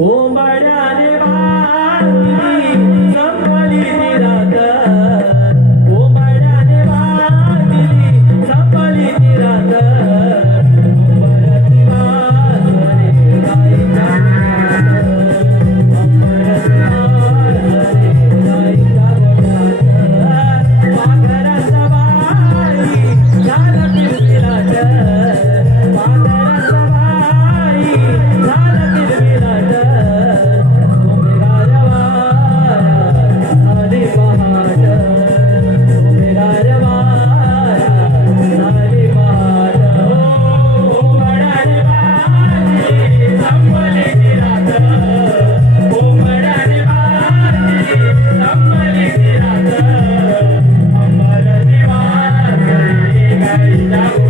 Om Bhajani Bhajani Yeah.